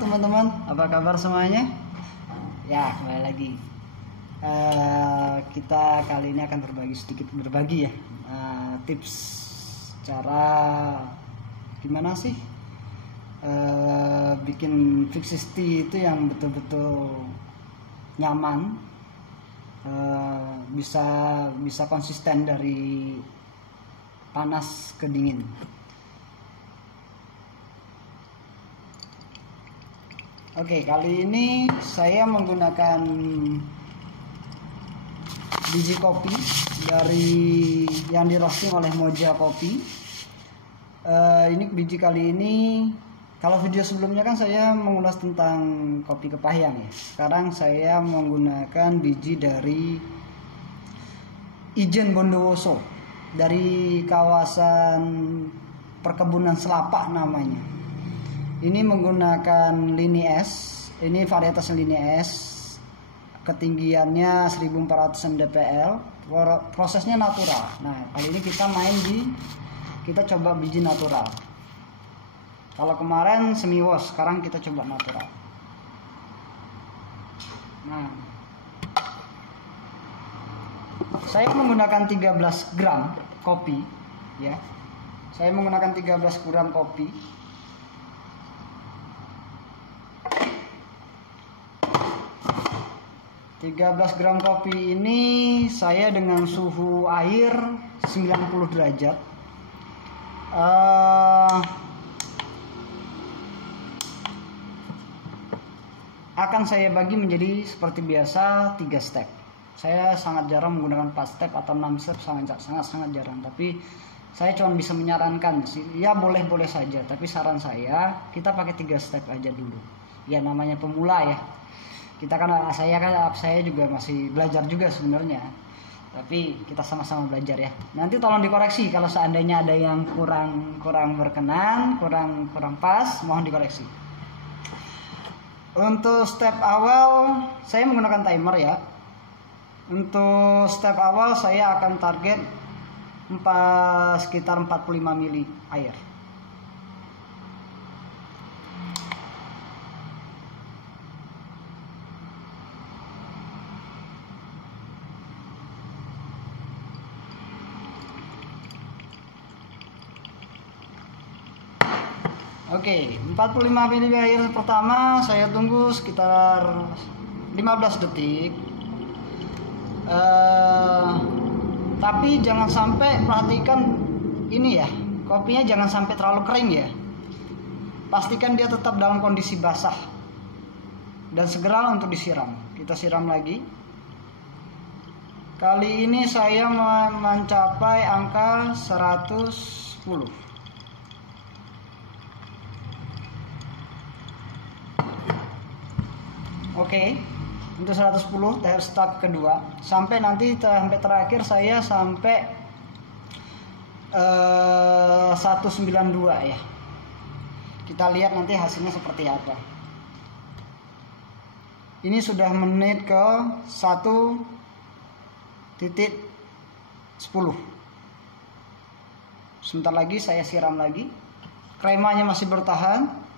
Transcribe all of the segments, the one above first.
teman-teman, apa kabar semuanya? Ya, kembali lagi. Kita kali ini akan berbagi ya tips cara gimana sih bikin Fix60 itu yang betul-betul nyaman, bisa konsisten dari panas ke dingin. Oke, kali ini saya menggunakan biji kopi dari yang di roasting oleh Moja Kopi. Ini biji kali ini, kalau video sebelumnya kan saya mengulas tentang kopi Kepahyang ya. Sekarang saya menggunakan biji dari Ijen Bondowoso dari kawasan perkebunan Selapak namanya. Ini menggunakan lini S, ini varietas lini S, ketinggiannya 1400 mdpl, prosesnya natural. Nah, kali ini kita coba biji natural. Kalau kemarin semi wash, sekarang kita coba natural. Nah, saya menggunakan 13 gram kopi, ya. Saya menggunakan 13 gram kopi. (13 gram kopi ini saya dengan suhu air 90 derajat. Akan saya bagi menjadi seperti biasa 3 step. Saya sangat jarang menggunakan 4 step atau 6 step, sangat jarang. Tapi saya cuma bisa menyarankan sih, ya boleh-boleh saja. Tapi saran saya kita pakai 3 step aja dulu. Ya namanya pemula ya. Saya juga masih belajar juga sebenarnya, tapi kita sama-sama belajar ya. Nanti tolong dikoreksi kalau seandainya ada yang kurang berkenan, kurang pas, mohon dikoreksi. Untuk step awal saya menggunakan timer ya. Untuk step awal saya akan target sekitar 45 ml air. Oke, 45 ml air pertama saya tunggu sekitar 15 detik. Tapi jangan sampai, perhatikan ini ya, kopinya jangan sampai terlalu kering ya. Pastikan dia tetap dalam kondisi basah. Dan segera untuk disiram. Kita siram lagi. Kali ini saya mencapai angka 110. Oke, untuk 110 tahap kedua, sampai terakhir saya sampai 192 ya. Kita lihat nanti hasilnya seperti apa. Ini sudah menit ke 1.10. Sebentar lagi saya siram lagi. Kremanya masih bertahan.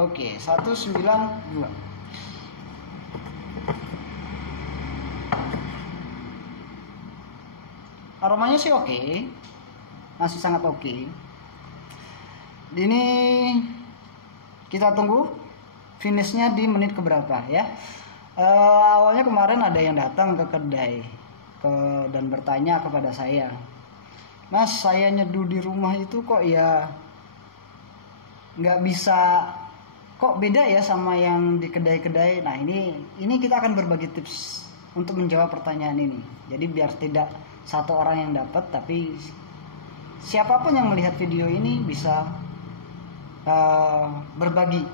Oke, 192. Aromanya sih oke. Masih sangat oke. Ini kita tunggu finishnya di menit keberapa ya. Awalnya kemarin ada yang datang ke kedai dan bertanya kepada saya, "Mas, saya nyeduh di rumah itu kok ya nggak bisa, kok beda ya sama yang di kedai-kedai." Nah, ini kita akan berbagi tips untuk menjawab pertanyaan ini. Jadi biar tidak satu orang yang dapat, tapi siapapun yang melihat video ini bisa berbagi.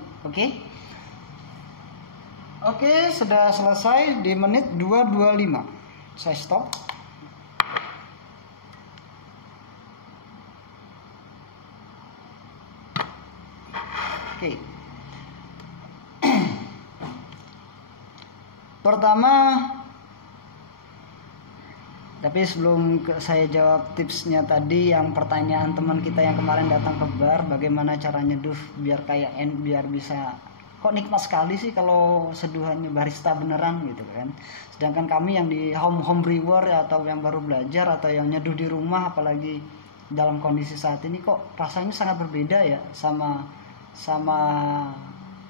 Oke, sudah selesai di menit 2:25. Saya stop. Oke. Pertama, tapi sebelum saya jawab tipsnya tadi, yang pertanyaan teman kita yang kemarin datang ke bar, bagaimana cara nyeduh biar kayak biar bisa, kok nikmat sekali sih kalau seduhannya barista beneran gitu kan. Sedangkan kami yang di home brewer atau yang baru belajar atau yang nyeduh di rumah, apalagi dalam kondisi saat ini, kok rasanya sangat berbeda ya sama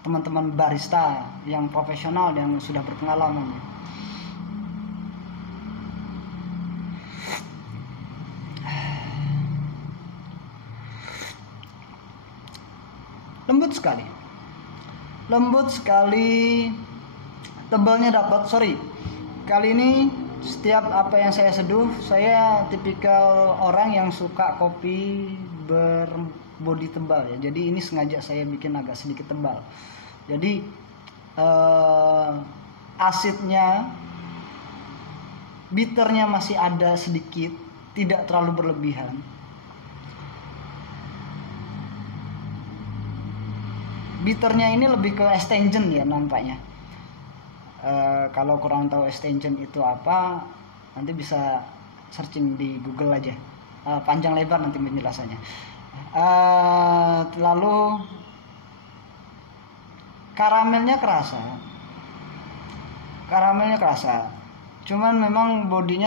teman-teman barista yang profesional yang sudah berpengalaman. Lembut sekali, tebalnya dapat. Kali ini setiap apa yang saya seduh, saya tipikal orang yang suka kopi berbodi tebal ya. Jadi ini sengaja saya bikin agak sedikit tebal. Jadi asidnya, bitternya masih ada sedikit, tidak terlalu berlebihan. Bitternya ini lebih ke astringent ya nampaknya. Kalau kurang tahu astringent itu apa, nanti bisa searching di Google aja. Panjang lebar nanti penjelasannya. Lalu karamelnya kerasa. Cuman memang bodi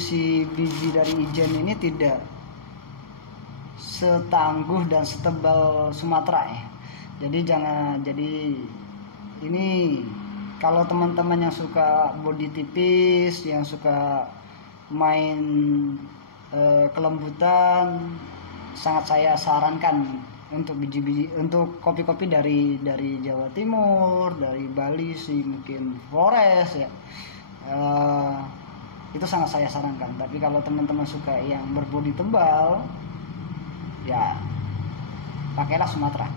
si biji dari ijen ini tidak setangguh dan setebal Sumatera ya. Jadi ini kalau teman-teman yang suka bodi tipis, yang suka main kelembutan, sangat saya sarankan untuk biji-biji, untuk kopi-kopi dari Jawa Timur, dari Bali sih, mungkin Flores ya, itu sangat saya sarankan. Tapi kalau teman-teman suka yang berbodi tebal, ya pakailah Sumatera.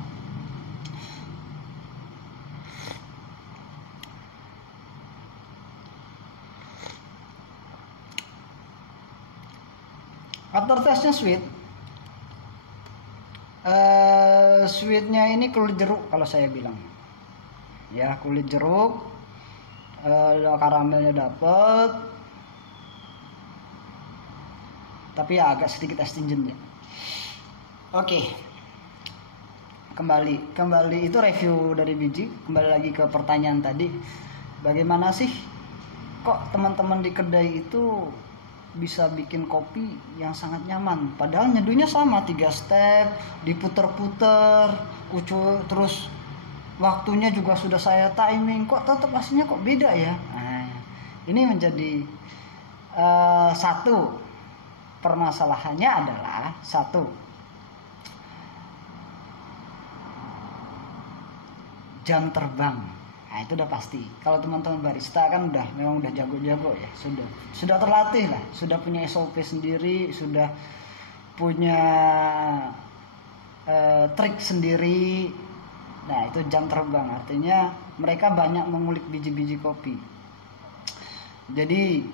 Aftertaste-nya sweet. Sweetnya ini kulit jeruk kalau saya bilang. Ya, kulit jeruk. Karamelnya dapet. Tapi ya agak sedikit astringent ya. Oke. Kembali itu review dari biji. Kembali lagi ke pertanyaan tadi. Bagaimana sih kok teman-teman di kedai itu bisa bikin kopi yang sangat nyaman, padahal nyeduhnya sama, 3 step, diputer-puter, terus waktunya juga sudah saya timing, kok tetap hasilnya kok beda ya. Nah, ini menjadi satu permasalahannya adalah jam terbang. Nah, itu udah pasti. Kalau teman-teman barista kan memang udah jago-jago ya, sudah terlatih lah, sudah punya SOP sendiri, sudah punya trik sendiri. Nah, itu jam terbang, artinya mereka banyak mengulik biji-biji kopi. Jadi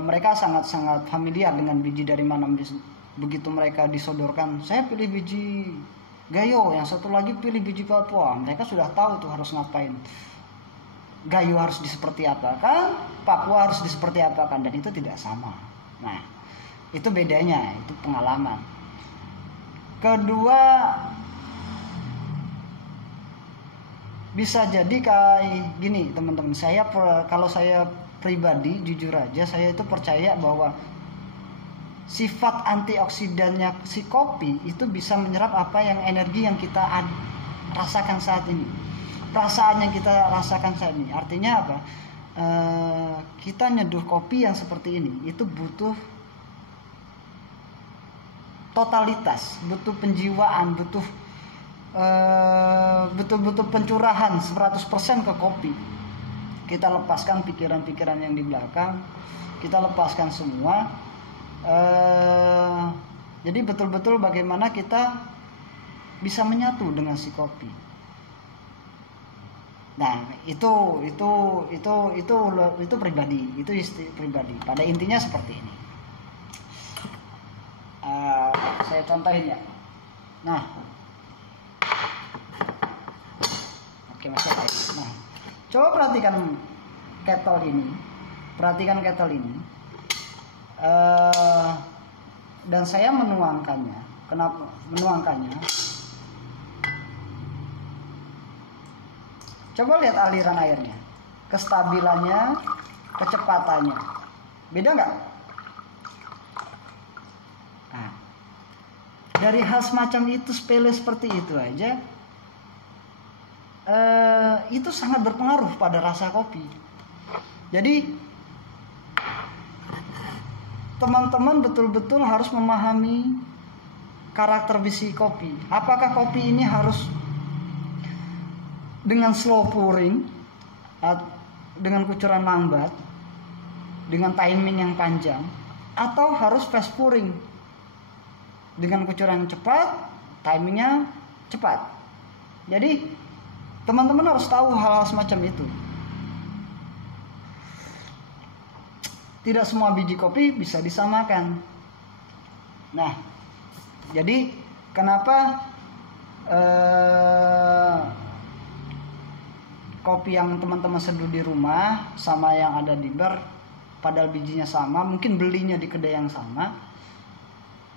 mereka sangat-sangat familiar dengan biji dari mana. Begitu mereka disodorkan, saya pilih biji Gayo, yang satu lagi pilih biji Papua, mereka sudah tahu tuh harus ngapain. Gayo harus seperti apa kan, Papua harus seperti apa kan, dan itu tidak sama. Nah, itu bedanya, itu pengalaman. Kedua, bisa jadi kayak gini teman-teman, kalau saya pribadi jujur aja, saya itu percaya bahwa sifat antioksidannya si kopi itu bisa menyerap energi yang kita rasakan saat ini, perasaan yang kita rasakan saat ini. Artinya apa? Kita nyeduh kopi yang seperti ini itu butuh totalitas, butuh penjiwaan, butuh betul-betul pencurahan 100% ke kopi. Kita lepaskan pikiran-pikiran yang di belakang, kita lepaskan semua. Jadi betul-betul bagaimana kita bisa menyatu dengan si kopi. Nah, itu pribadi, itu pribadi. Pada intinya seperti ini. Saya contohin ya. Nah, Oke, masih ada air. Nah, coba perhatikan kettle ini. Dan saya menuangkannya. Kenapa menuangkannya? Coba lihat aliran airnya, kestabilannya, kecepatannya. Beda nggak? Nah, dari hal semacam itu, sepele seperti itu aja, itu sangat berpengaruh pada rasa kopi. Jadi teman-teman betul-betul harus memahami karakter biji kopi. Apakah kopi ini harus dengan slow pouring, dengan kucuran lambat, dengan timing yang panjang, atau harus fast pouring dengan kucuran cepat, timingnya cepat. Jadi teman-teman harus tahu hal-hal semacam itu. Tidak semua biji kopi bisa disamakan. Nah, jadi kenapa kopi yang teman-teman seduh di rumah sama yang ada di bar, padahal bijinya sama, mungkin belinya di kedai yang sama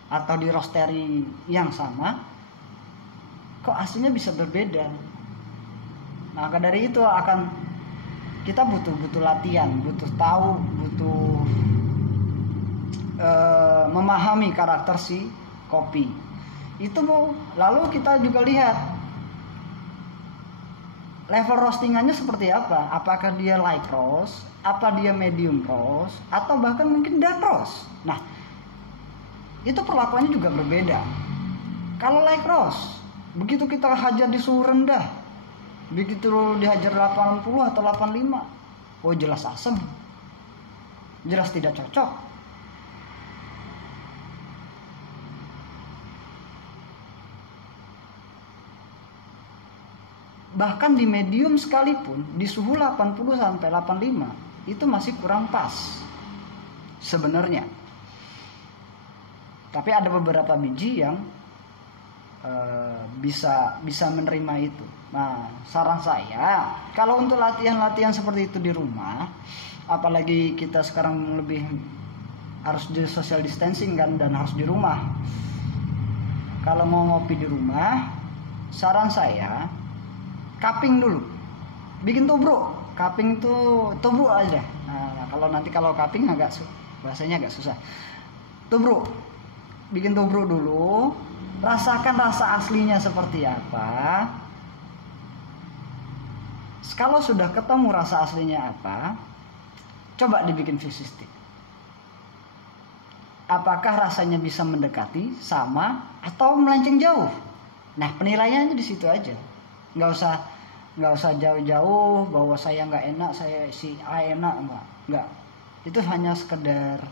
atau di roastery yang sama, kok hasilnya bisa berbeda? Maka dari itu kita butuh latihan, butuh tahu, butuh memahami karakter si kopi. Itu lalu kita juga lihat level roastingannya seperti apa. Apakah dia light roast, apa dia medium roast, atau bahkan mungkin dark roast. Nah, itu perlakuannya juga berbeda. Kalau light roast, begitu kita hajar di suhu rendah, begitu dihajar 80 atau 85, oh jelas asam, jelas tidak cocok. Bahkan di medium sekalipun, di suhu 80 sampai 85, itu masih kurang pas sebenarnya. Tapi ada beberapa biji yang bisa menerima itu. Nah, saran saya, kalau untuk latihan seperti itu di rumah, apalagi kita sekarang lebih harus di social distancing kan, dan harus di rumah. Kalau mau ngopi di rumah, saran saya cupping dulu, bikin tubruk. Cupping itu tubruk aja. Nah, kalau cupping bahasanya agak susah. Tubruk, bikin tubruk dulu, rasakan rasa aslinya seperti apa. Kalau sudah ketemu rasa aslinya apa, coba dibikin fizzy stick. Apakah rasanya bisa mendekati, sama, atau melenceng jauh? Nah, penilaiannya di situ aja. Nggak usah jauh-jauh bahwa saya nggak enak, saya si A enak, nggak. Itu hanya sekedar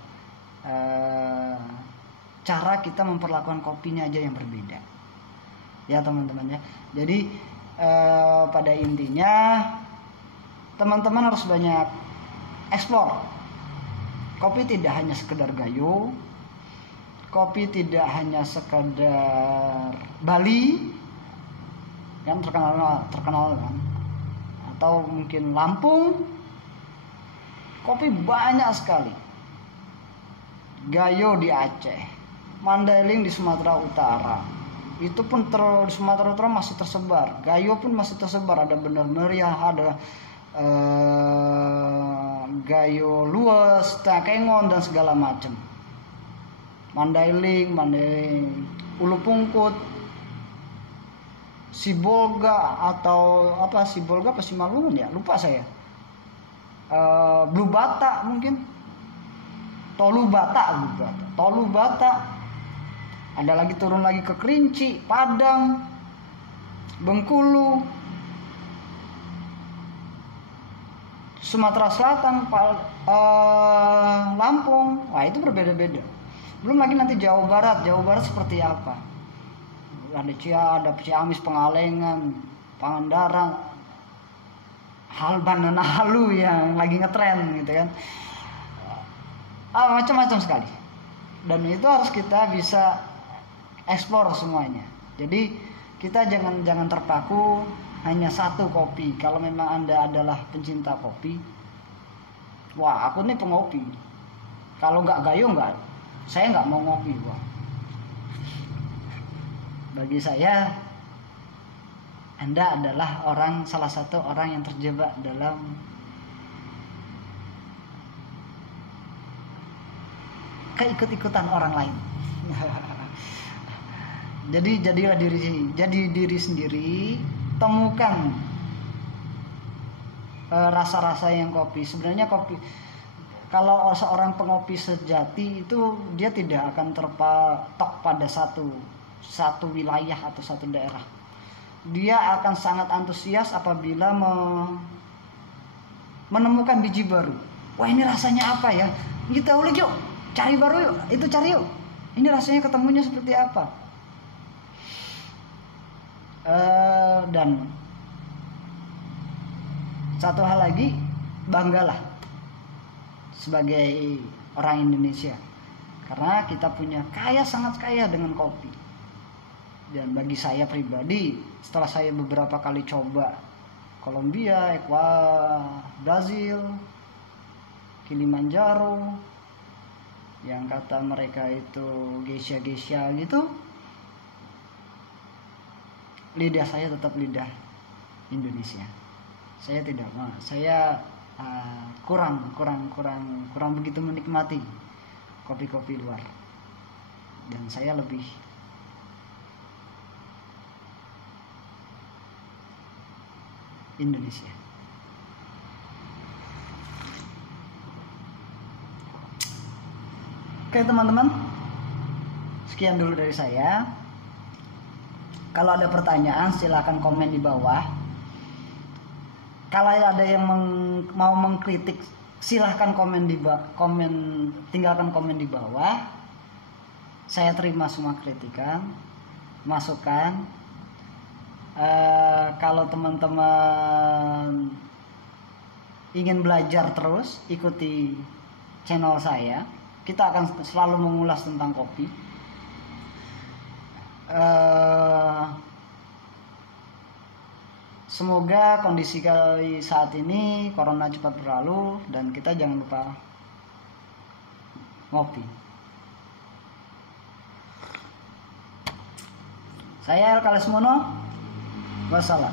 cara kita memperlakukan kopinya aja yang berbeda, ya teman-teman ya. Jadi pada intinya teman-teman harus banyak explore. Kopi tidak hanya sekedar gayo, kopi tidak hanya sekedar Bali yang terkenal kan, atau mungkin Lampung. Kopi banyak sekali. Gayo di Aceh, Mandailing di Sumatera Utara, itu pun di Sumatera Utara masih tersebar. Gayo pun masih tersebar, ada Bener Meriah, ada Gayo Luas, Takengon dan segala macam. Mandailing, Ulu Pungkut, Sibolga atau apa, Sibolga apa Simalungun ya, lupa saya. Blue Bata mungkin, Tolu Bata. Ada lagi turun lagi ke Kerinci, Padang, Bengkulu, Sumatera Selatan, Lampung. Wah, itu berbeda-beda. Belum lagi nanti Jawa Barat seperti apa? Ada Ciamis, Pengalengan, Pangandaran, Halban dan Halu yang lagi ngetren gitu kan. Macam-macam sekali. Dan itu harus kita bisa explore semuanya. Jadi kita jangan terpaku hanya satu kopi. Kalau memang Anda adalah pencinta kopi, wah aku nih pengopi. Kalau nggak gayo nggak, saya nggak mau ngopi. Wah, bagi saya Anda adalah salah satu orang yang terjebak dalam keikut-ikutan orang lain. Jadi jadi diri sendiri, temukan rasa-rasa yang kopi. Sebenarnya kopi, kalau seorang pengopi sejati itu dia tidak akan terpatok pada satu wilayah atau satu daerah. Dia akan sangat antusias apabila menemukan biji baru. Wah, ini rasanya apa ya? Kita ulik yuk, cari baru yuk, itu cari yuk. Ini rasanya ketemunya seperti apa? Dan satu hal lagi, banggalah sebagai orang Indonesia, karena kita punya sangat kaya dengan kopi. Dan bagi saya pribadi, setelah saya beberapa kali coba Kolombia, Ecuador, Brazil, Kilimanjaro, yang kata mereka itu geisha gitu, lidah saya tetap lidah Indonesia. Saya tidak mau, saya kurang begitu menikmati kopi-kopi luar, dan saya lebih Indonesia. Oke teman-teman, sekian dulu dari saya. Kalau ada pertanyaan silahkan komen di bawah. Kalau ada yang mau mengkritik silahkan tinggalkan komen di bawah. Saya terima semua kritikan, masukan. Kalau teman-teman ingin belajar terus, ikuti channel saya. Kita akan selalu mengulas tentang kopi. Semoga kondisi saat ini corona cepat berlalu dan kita jangan lupa ngopi. Saya Elka Lesmono, wassalam.